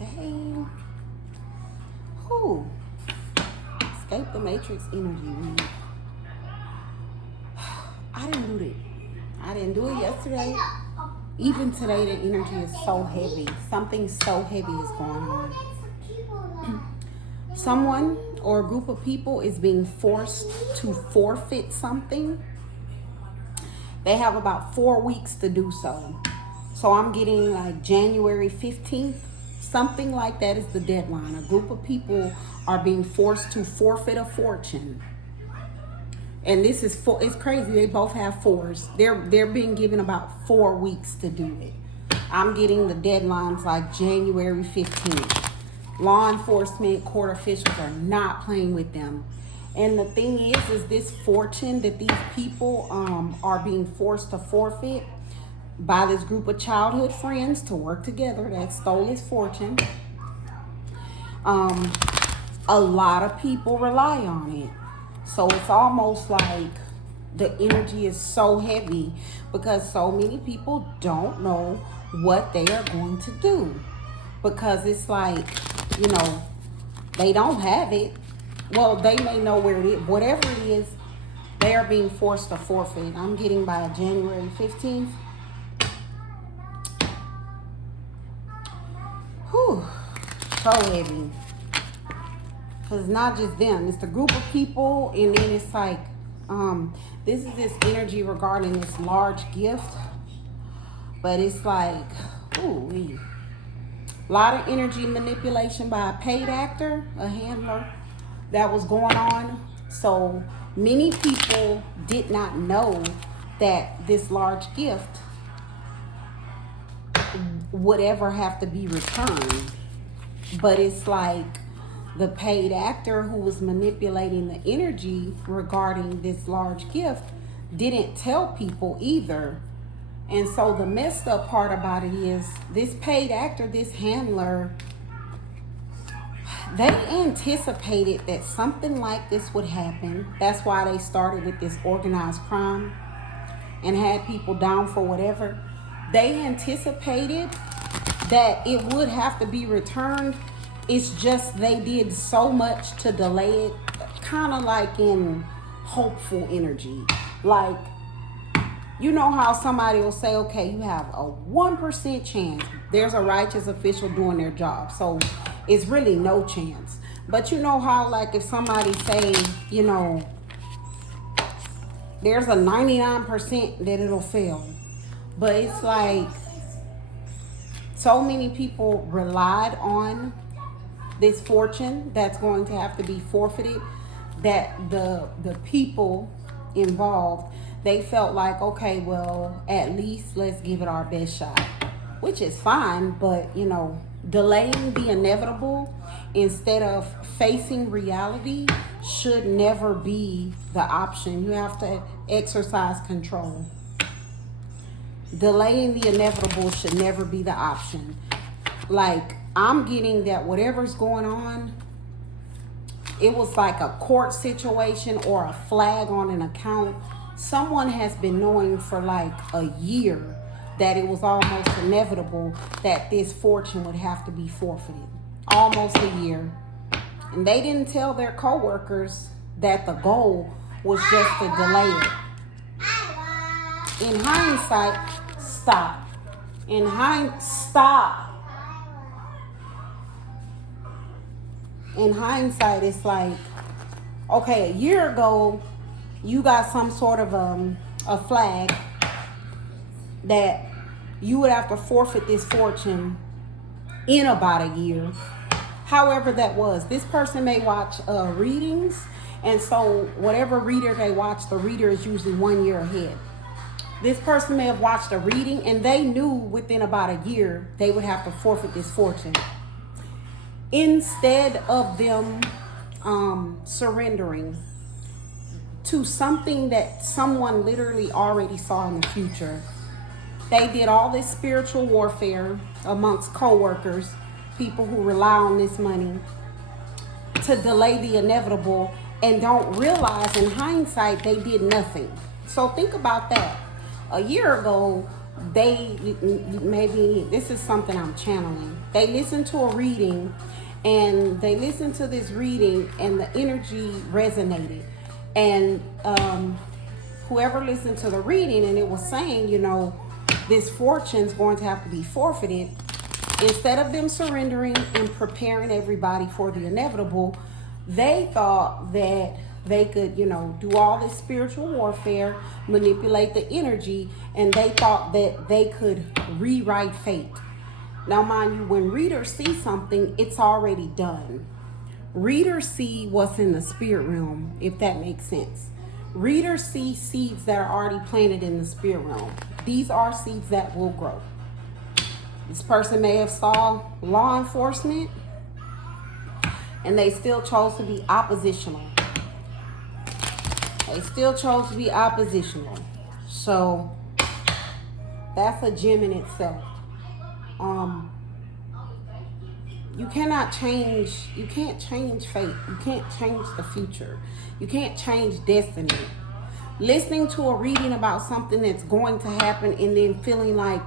Dang. Whew. Escape the matrix energy. I didn't do it. I didn't do it yesterday. Even today, the energy is so heavy. Something so heavy is going on. Someone or a group of people is being forced to forfeit something. They have about 4 weeks to do so. So I'm getting like January 15th. Something like that is the deadline. A group of people are being forced to forfeit a fortune. And this is it's crazy. They both have fours. They're being given about 4 weeks to do it. I'm getting the deadlines like January 15th. Law enforcement, court officials are not playing with them. And the thing is this fortune that these people are being forced to forfeit by this group of childhood friends to work together that stole his fortune. A lot of people rely on it. So it's almost like the energy is so heavy because so many people don't know what they are going to do. Because it's like, they don't have it. Well, they may know where it is. Whatever it is, they are being forced to forfeit. I'm getting by January 15th. Whew, so heavy. Because it's not just them. It's the group of people. And then it's like, this is this energy regarding this large gift. But it's like, ooh, a lot of energy manipulation by a paid actor, a handler, that was going on. So many people did not know that this large gift would ever have to be returned. But it's like the paid actor who was manipulating the energy regarding this large gift didn't tell people either. And so the messed up part about it is this paid actor, this handler, they anticipated that something like this would happen. That's why they started with this organized crime and had people down for whatever. They anticipated that it would have to be returned. It's just they did so much to delay it, kind of like in hopeful energy. Like, you know how somebody will say, okay, you have a 1% chance. There's a righteous official doing their job. So it's really no chance. But you know how, like, if somebody say, there's a 99% that it'll fail. But it's like so many people relied on this fortune that's going to have to be forfeited that the people involved, they felt like, okay, well, at least let's give it our best shot, which is fine. But, delaying the inevitable instead of facing reality should never be the option. You have to exercise control. Delaying the inevitable should never be the option. Like, I'm getting that whatever's going on, it was like a court situation or a flag on an account. Someone has been knowing for like a year that it was almost inevitable that this fortune would have to be forfeited. Almost a year. And they didn't tell their co-workers that the goal was just to delay it. In hindsight, stop. In hindsight, it's like, okay, a year ago, you got some sort of a flag that you would have to forfeit this fortune in about a year. However that was. This person may watch readings, and so whatever reader they watch, the reader is usually 1 year ahead. This person may have watched a reading, and they knew within about a year they would have to forfeit this fortune. Instead of them surrendering to something that someone literally already saw in the future, they did all this spiritual warfare amongst co-workers, people who rely on this money, to delay the inevitable, and don't realize in hindsight they did nothing. So think about that. A year ago, they, maybe this is something I'm channeling. They listen to a reading, and they listened to this reading, and the energy resonated. And whoever listened to the reading, and it was saying, you know, this fortune's going to have to be forfeited. Instead of them surrendering and preparing everybody for the inevitable, they thought that they could, you know, do all this spiritual warfare, manipulate the energy, and they thought that they could rewrite fate. Now, mind you, when readers see something, it's already done. Readers see what's in the spirit realm, if that makes sense. Readers see seeds that are already planted in the spirit realm. These are seeds that will grow. This person may have saw law enforcement, and they still chose to be oppositional. They still chose to be oppositional. So that's a gem in itself. You cannot change, you can't change fate. You can't change the future. You can't change destiny. Listening to a reading about something that's going to happen and then feeling like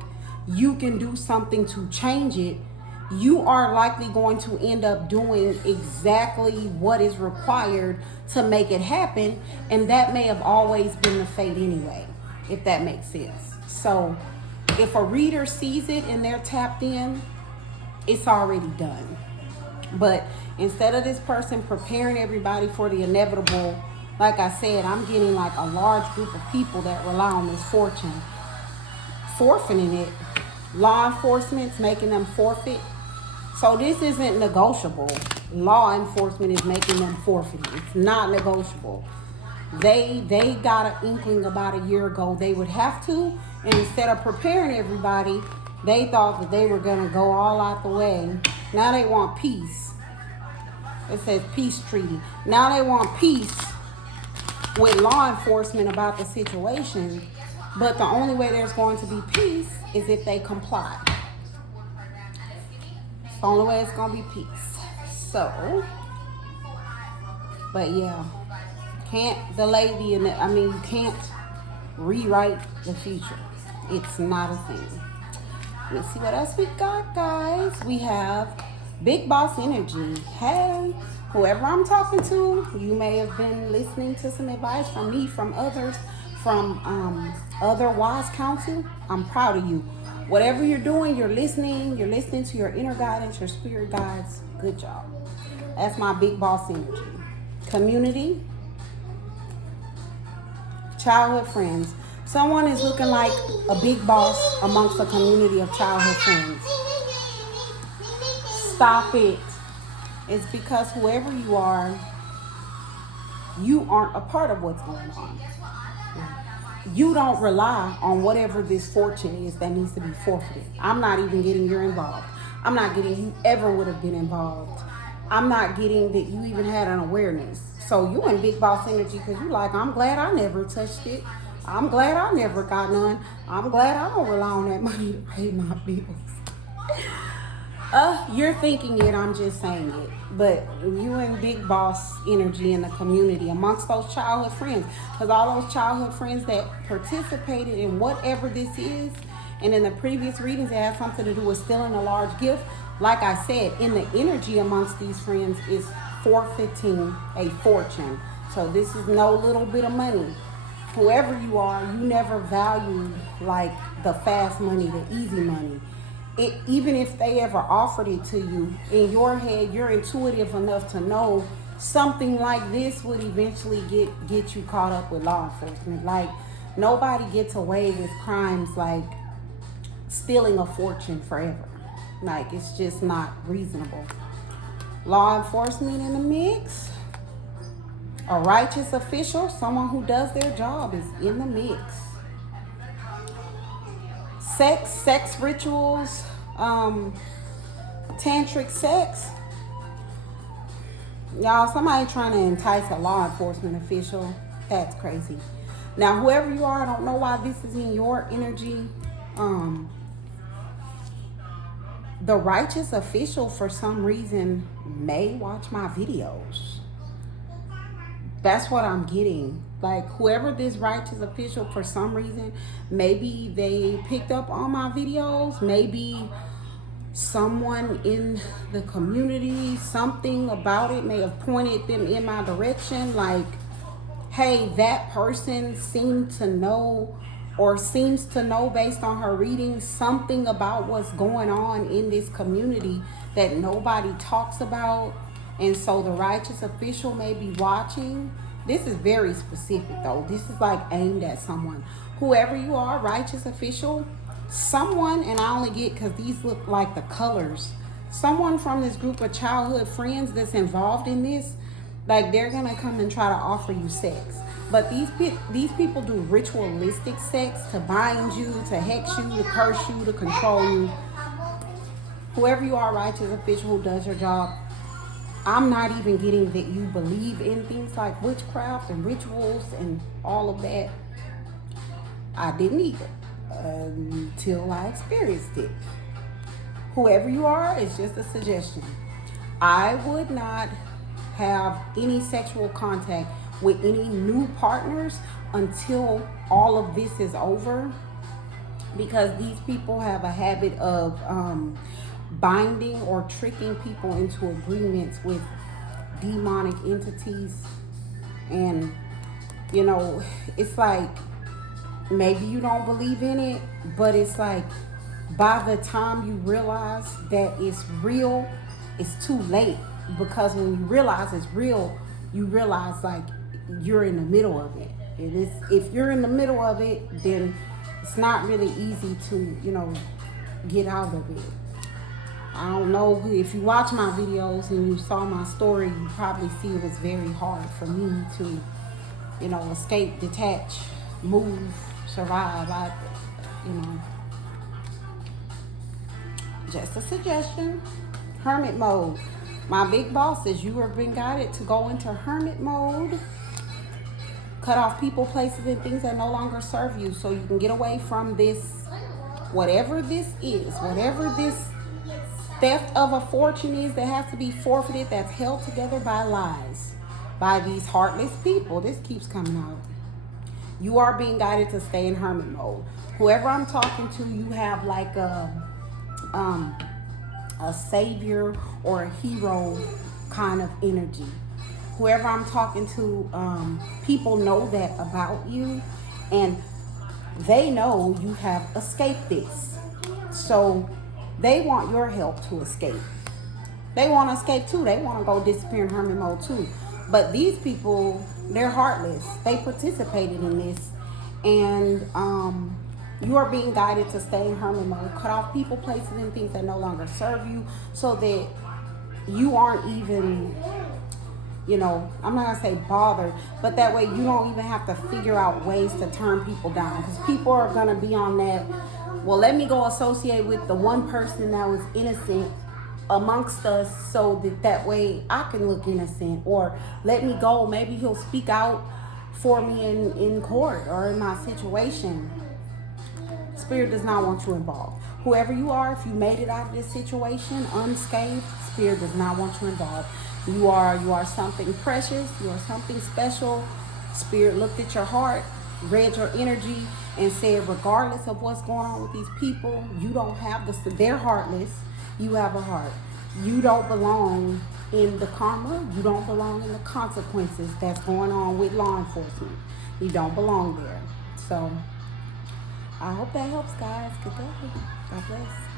you can do something to change it, you are likely going to end up doing exactly what is required to make it happen. And that may have always been the fate anyway, if that makes sense. So if a reader sees it and they're tapped in, it's already done. But instead of this person preparing everybody for the inevitable, like I said, I'm getting like a large group of people that rely on this fortune, forfeiting it. Law enforcement's making them forfeit. So this isn't negotiable. Law enforcement is making them forfeit. It's not negotiable. They got an inkling about a year ago they would have to, and instead of preparing everybody, they thought that they were going to go all out the way. Now they want peace. It says peace treaty. Now they want peace with law enforcement about the situation. But the only way there's going to be peace is if they comply. It's the only way it's going to be peace. So, but yeah, can't delay you can't rewrite the future. It's not a thing. Let's see what else we got, guys. We have Big Boss Energy. Hey, whoever I'm talking to, you may have been listening to some advice from me, from others, from other wise counsel. I'm proud of you. Whatever you're doing, you're listening to your inner guidance, your spirit guides. Good job. That's my Big Boss Energy. Community, childhood friends. Someone is looking like a big boss amongst a community of childhood friends. Stop it. It's because whoever you aren't a part of what's going on. You don't rely on whatever this fortune is that needs to be forfeited. I'm not even getting you're involved. I'm not getting you ever would have been involved. I'm not getting that you even had an awareness. So you in Big Boss Energy because you like, I'm glad I never touched it. I'm glad I never got none. I'm glad I don't rely on that money to pay my bills. You're thinking it, I'm just saying it. But you in Big Boss Energy in the community amongst those childhood friends. Because all those childhood friends that participated in whatever this is, and in the previous readings it had something to do with stealing a large gift. Like I said, in the energy amongst these friends is forfeiting a fortune. So this is no little bit of money. Whoever you are, you never valued like the fast money, the easy money. Even if they ever offered it to you, in your head, you're intuitive enough to know something like this would eventually get you caught up with law enforcement. Like, nobody gets away with crimes like stealing a fortune forever. Like, it's just not reasonable. Law enforcement in the mix. A righteous official, someone who does their job, is in the mix. Sex rituals, tantric sex. Y'all, somebody trying to entice a law enforcement official. That's crazy. Now, whoever you are, I don't know why this is in your energy. The righteous official, for some reason, may watch my videos. That's what I'm getting. Like, whoever this righteous official, for some reason, maybe they picked up on my videos, maybe someone in the community, something about it may have pointed them in my direction. Like, hey, that person seemed to know, or seems to know based on her reading, something about what's going on in this community that nobody talks about. And so the righteous official may be watching. This is very specific though. This is like aimed at someone. Whoever you are, righteous official, someone, and I only get because these look like the colors, someone from this group of childhood friends that's involved in this, like they're gonna come and try to offer you sex. But these people do ritualistic sex to bind you, to hex you, to curse you, to control you. Whoever you are, righteous official who does your job, I'm not even getting that you believe in things like witchcraft and rituals and all of that. I didn't either until I experienced it. Whoever you are, it's just a suggestion. I would not have any sexual contact with any new partners until all of this is over, because these people have a habit of binding or tricking people into agreements with demonic entities. And you know, it's like, maybe you don't believe in it, but it's like by the time you realize that it's real, it's too late. Because when you realize it's real, you realize like you're in the middle of it. And if you're in the middle of it, then it's not really easy to, you know, get out of it. I don't know if you watch my videos and you saw my story, you probably see it was very hard for me to, you know, escape, detach, move, survive. Just a suggestion. Hermit mode. My big boss says you have been guided to go into hermit mode. Cut off people, places, and things that no longer serve you, so you can get away from this, whatever this is, whatever this theft of a fortune is that has to be forfeited, that's held together by lies, by these heartless people. This keeps coming out. You are being guided to stay in hermit mode. Whoever I'm talking to, you have like a savior or a hero kind of energy. Whoever I'm talking to, people know that about you, and they know you have escaped this. So they want your help to escape. They want to escape too. They want to go disappear in hermit mode too. But these people, they're heartless. They participated in this. And you are being guided to stay in hermit mode. Cut off people, places, and things that no longer serve you, so that you aren't even, you know, I'm not going to say bothered, but that way you don't even have to figure out ways to turn people down. Because people are going to be on that, well, let me go associate with the one person that was innocent amongst us, so that way I can look innocent. Or let me go, maybe he'll speak out for me in court or in my situation. Spirit does not want you involved. Whoever you are, if you made it out of this situation unscathed, Spirit does not want you involved. You are something precious. You are something special. Spirit looked at your heart, read your energy, and said, regardless of what's going on with these people, you don't have this. They're heartless. You have a heart. You don't belong in the karma. You don't belong in the consequences that's going on with law enforcement. You don't belong there. So I hope that helps, guys. Good day. God bless.